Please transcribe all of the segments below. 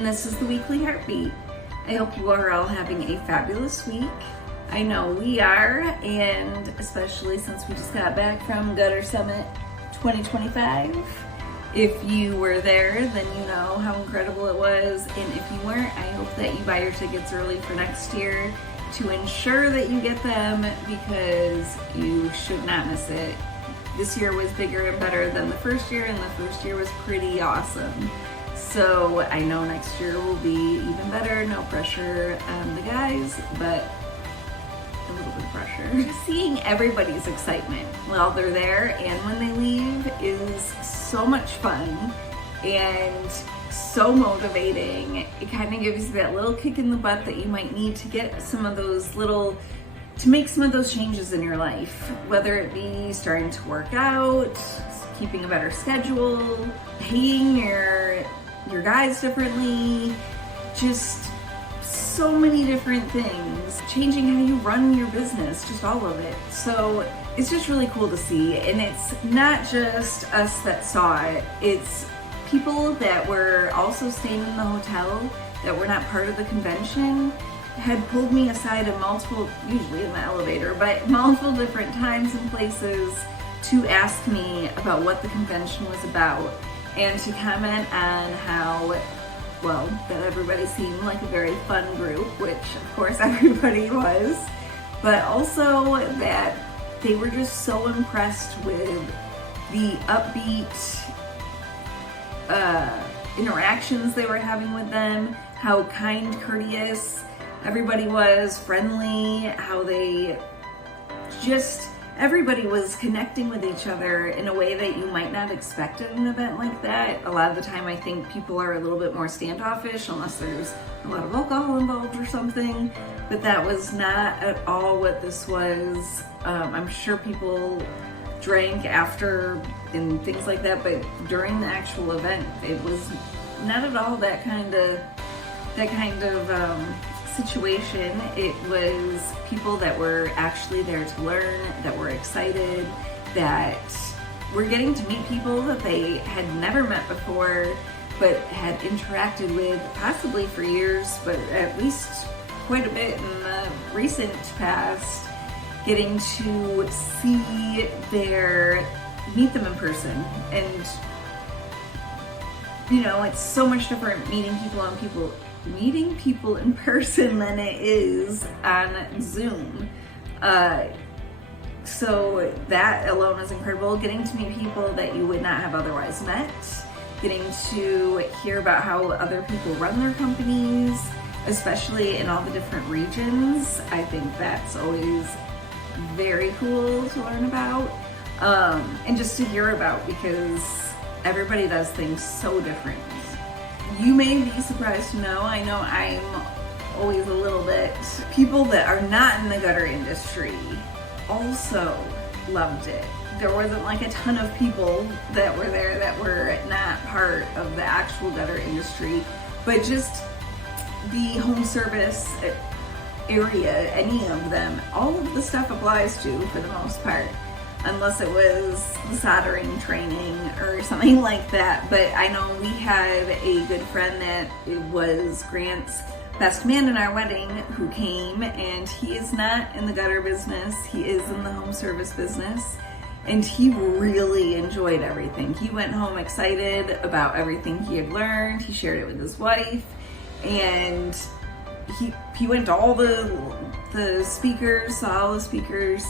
and this is the Weekly Heartbeat. I hope you are all having a fabulous week. I know we are, and especially since we just got back from Gutter Summit 2025. If you were there, then you know how incredible it was, and if you weren't, I hope that you buy your tickets early for next year to ensure that you get them, because you should not miss it. This year was bigger and better than the first year, and the first year was pretty awesome. So I know next year will be even better. No pressure on the guys, but a little bit of pressure. Seeing everybody's excitement while they're there and when they leave is so much fun and so motivating. It kind of gives you that little kick in the butt that you might need to get some of those to make some of those changes in your life, whether it be starting to work out, keeping a better schedule, paying your guys differently, just so many different things, changing how you run your business, just all of it. So it's just really cool to see, and it's not just us that saw it, it's people that were also staying in the hotel that were not part of the convention had pulled me aside in usually in the elevator, but multiple different times and places to ask me about what the convention was about and to comment on how, well, that everybody seemed like a very fun group, which of course everybody was, but also that they were just so impressed with the upbeat interactions they were having with them, how kind, courteous everybody was, friendly, how everybody was connecting with each other in a way that you might not expect at an event like that. A lot of the time I think people are a little bit more standoffish unless there's a lot of alcohol involved or something, but that was not at all what this was. I'm sure people drank after and things like that, but during the actual event it was not at all that kind of situation. It was people that were actually there to learn, that were excited, that were getting to meet people that they had never met before, but had interacted with possibly for years, but at least quite a bit in the recent past, getting to meet them in person. And you know, it's so much different meeting people in person than it is on Zoom. So that alone is incredible. Getting to meet people that you would not have otherwise met, getting to hear about how other people run their companies, especially in all the different regions. I think that's always very cool to learn about, and just to hear about, because everybody does things so different. You may be surprised to know, I know I'm always a little bit, people that are not in the gutter industry also loved it. There wasn't like a ton of people that were there that were not part of the actual gutter industry, but just the home service area, any of them, all of the stuff applies to for the most part, unless it was the soldering training or something like that. But I know we had a good friend that was Grant's best man in our wedding who came, and he is not in the gutter business, he is in the home service business, and he really enjoyed everything. He went home excited about everything he had learned. He shared it with his wife, and he went to all the speakers, saw all the speakers,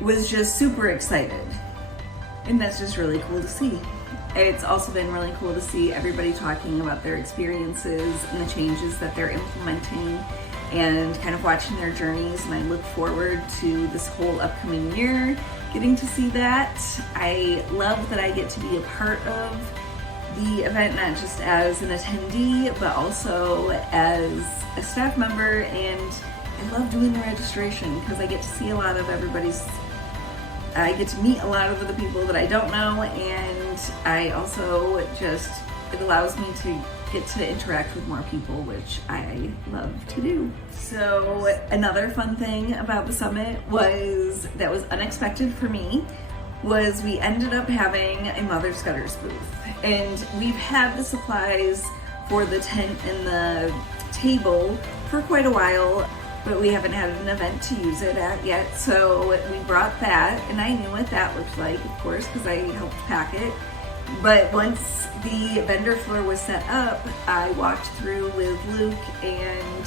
was just super excited, and that's just really cool to see. It's also been really cool to see everybody talking about their experiences and the changes that they're implementing and kind of watching their journeys, and I look forward to this whole upcoming year getting to see that. I love that I get to be a part of the event, not just as an attendee, but also as a staff member, and I love doing the registration because I get to see a lot of I get to meet a lot of the people that I don't know, and I also it allows me to get to interact with more people, which I love to do. So another fun thing about the summit that was unexpected for me was we ended up having a Mother's Gutters booth, and we've had the supplies for the tent and the table for quite a while, but we haven't had an event to use it at yet. So we brought that, and I knew what that looked like, of course, because I helped pack it. But once the vendor floor was set up, I walked through with Luke and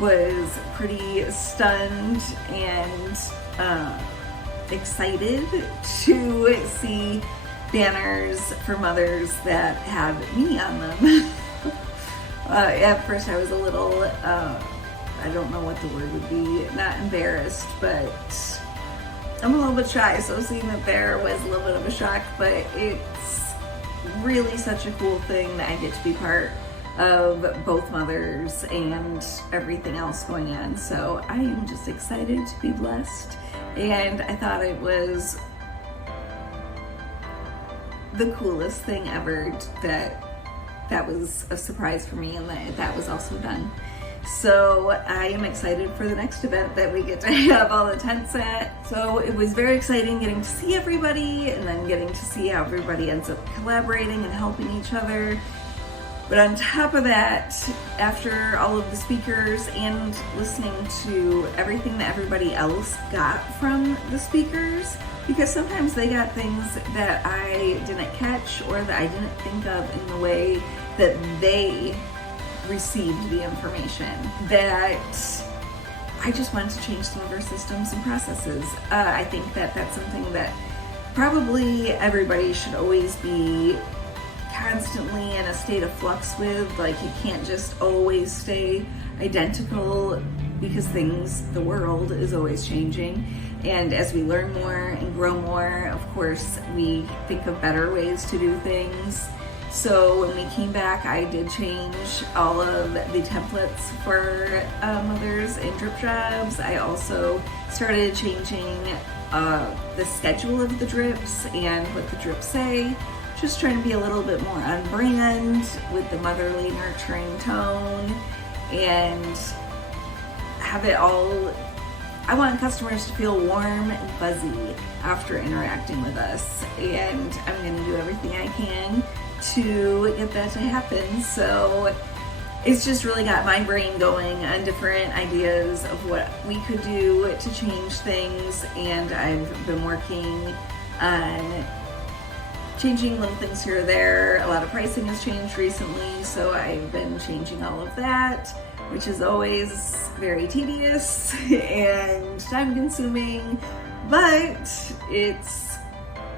was pretty stunned and excited to see banners for mothers that have me on them. At first I was a little, I don't know what the word would be, not embarrassed, but I'm a little bit shy, so seeing that there was a little bit of a shock, but it's really such a cool thing that I get to be part of both mothers and everything else going on. So I am just excited to be blessed, and I thought it was the coolest thing ever that was a surprise for me, and that was also done. So I am excited for the next event that we get to have all the tents at. So it was very exciting getting to see everybody, and then getting to see how everybody ends up collaborating and helping each other. But on top of that, after all of the speakers and listening to everything that everybody else got from the speakers, because sometimes they got things that I didn't catch or that I didn't think of in the way that they received the information, that I just wanted to change some of our systems and processes. I think that that's something that probably everybody should always be constantly in a state of flux with. Like, you can't just always stay identical, because the world is always changing. And as we learn more and grow more, of course, we think of better ways to do things. So when we came back, I did change all of the templates for mothers and drip jobs. I also started changing the schedule of the drips and what the drips say, just trying to be a little bit more on brand with the motherly nurturing tone, and have it all. I want customers to feel warm and fuzzy after interacting with us, and I'm going to do everything I can to get that to happen. So it's just really got my brain going on different ideas of what we could do to change things, and I've been working on changing little things here or there. A lot of pricing has changed recently, so I've been changing all of that, which is always very tedious and time consuming, but it's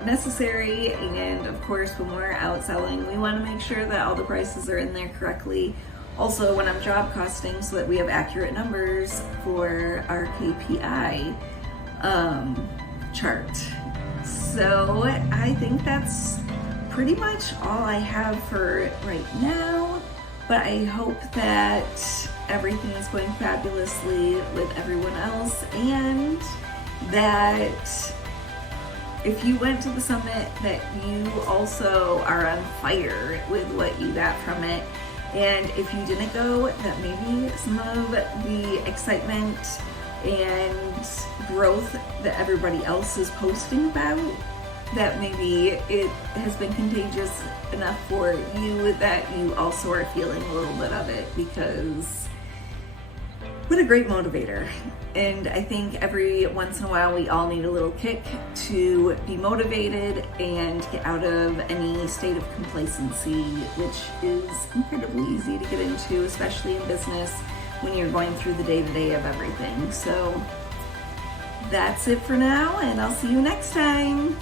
necessary. And of course, when we're out selling, we want to make sure that all the prices are in there correctly. Also, when I'm job costing, so that we have accurate numbers for our KPI chart. So I think that's pretty much all I have for right now, but I hope that everything is going fabulously with everyone else, and that if you went to the summit, that you also are on fire with what you got from it. And if you didn't go, that maybe some of the excitement and growth that everybody else is posting about, that maybe it has been contagious enough for you that you also are feeling a little bit of it, because what a great motivator. And I think every once in a while we all need a little kick to be motivated and get out of any state of complacency, which is incredibly easy to get into, especially in business when you're going through the day-to-day of everything. So that's it for now, and I'll see you next time.